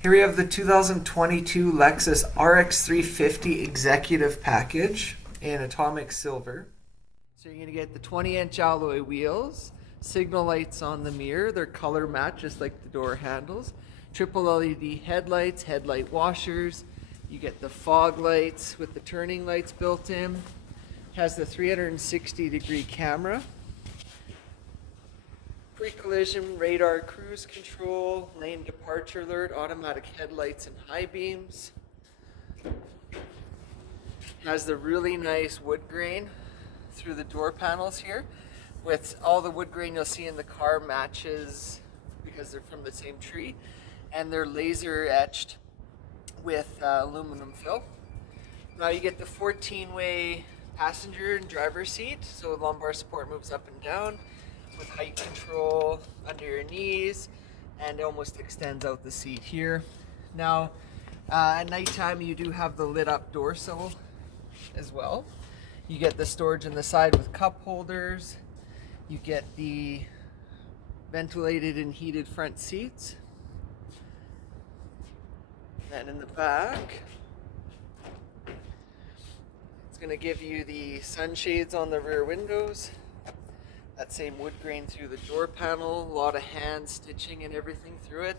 Here we have the 2022 Lexus RX 350 Executive Package in atomic silver. So you're going to get the 20-inch alloy wheels, signal lights on the mirror, they're color matched just like the door handles, triple LED headlights, headlight washers, you get the fog lights with the turning lights built in, has the 360-degree camera, pre-collision radar cruise control, lane departure alert, automatic headlights and high beams. Has the really nice wood grain through the door panels here. With all the wood grain you'll see in the car matches because they're from the same tree, and they're laser etched with aluminum fill. Now you get the 14-way passenger and driver seat, so lumbar support moves up and down, with height control under your knees, and it almost extends out the seat here. Now, at nighttime you do have the lit up door sill as well. You get the storage in the side with cup holders. You get the ventilated and heated front seats. And in the back, it's going to give you the sunshades on the rear windows. That same wood grain through the door panel, a lot of hand stitching and everything through it.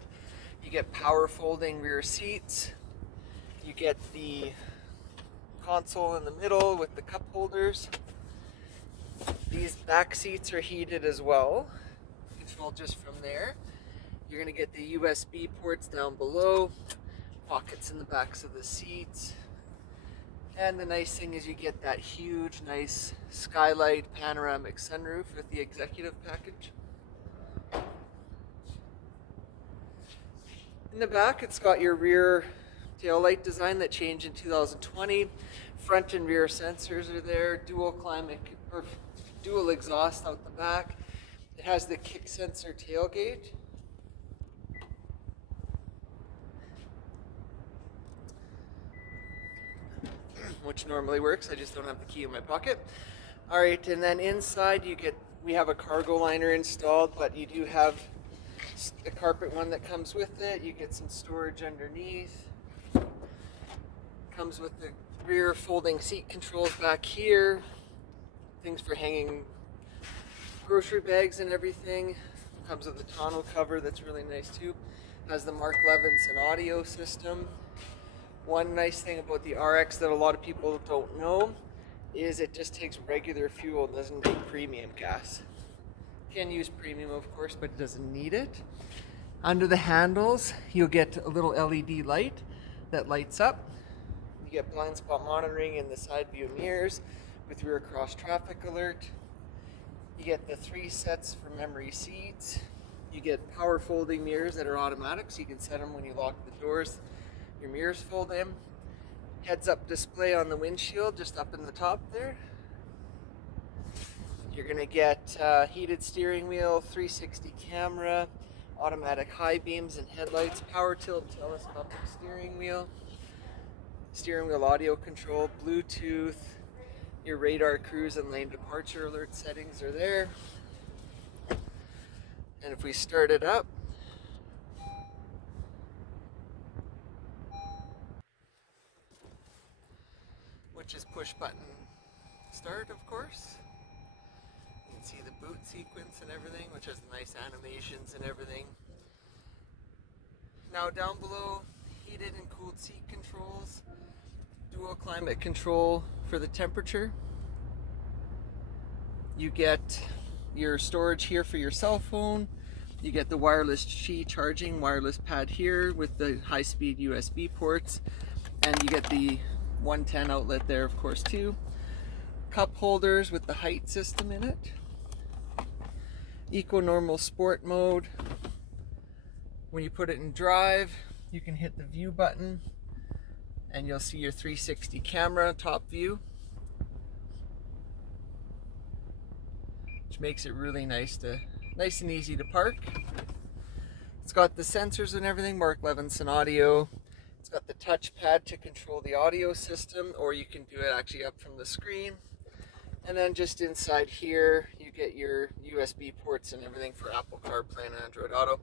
You get power folding rear seats. You get the console in the middle with the cup holders. These back seats are heated as well. Control just from there. You're going to get the USB ports down below, pockets in the backs of the seats. And the nice thing is you get that huge, nice skylight panoramic sunroof with the executive package. In the back, it's got your rear tail light design that changed in 2020. Front and rear sensors are there, dual exhaust out the back. It has the kick sensor tailgate. Which normally works, I just don't have the key in my pocket. All right, and then inside we have a cargo liner installed, but you do have a carpet one that comes with it. You get some storage underneath. Comes with the rear folding seat controls back here. Things for hanging grocery bags and everything. Comes with a tonneau cover that's really nice too. Has the Mark Levinson audio system. One nice thing about the RX that a lot of people don't know is it just takes regular fuel, doesn't take premium gas. Can use premium of course, but it doesn't need it. Under the handles, you'll get a little LED light that lights up. You get blind spot monitoring in the side view mirrors with rear cross traffic alert. You get the 3 sets for memory seats. You get power folding mirrors that are automatic, so you can set them when you lock the doors. Your mirrors fold in. Heads-up display on the windshield, just up in the top there. You're going to get heated steering wheel, 360 camera, automatic high beams and headlights, power tilt telescopic steering wheel audio control, Bluetooth. Your radar cruise and lane departure alert settings are there. And if we start it up, which is push button start, of course. You can see the boot sequence and everything, which has nice animations and everything. Now down below, heated and cooled seat controls, dual climate control for the temperature. You get your storage here for your cell phone. You get the wireless Qi charging, wireless pad here with the high-speed USB ports, and you get the 110 outlet there of course too. Cup holders with the height system in it. Eco normal sport mode. When you put it in drive, you can hit the view button and you'll see your 360 camera top view, which makes it really nice and easy to park. It's got the sensors and everything, Mark Levinson audio. It's got the touchpad to control the audio system, or you can do it actually up from the screen. And then just inside here, you get your USB ports and everything for Apple CarPlay and Android Auto.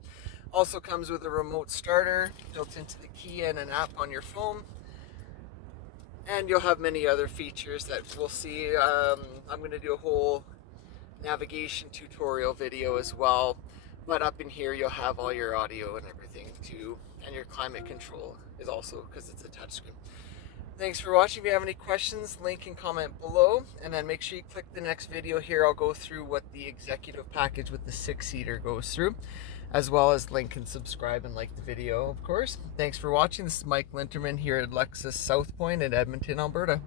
Also comes with a remote starter built into the key and an app on your phone. And you'll have many other features that we'll see. I'm going to do a whole navigation tutorial video as well. But up in here you'll have all your audio and everything too. And your climate control is also, because it's a touchscreen. Thanks for watching. If you have any questions, link and comment below. And then make sure you click the next video here. I'll go through what the executive package with the 6-seater goes through, as well as link and subscribe and like the video, of course. Thanks for watching. This is Mike Linterman here at Lexus South Point in Edmonton, Alberta.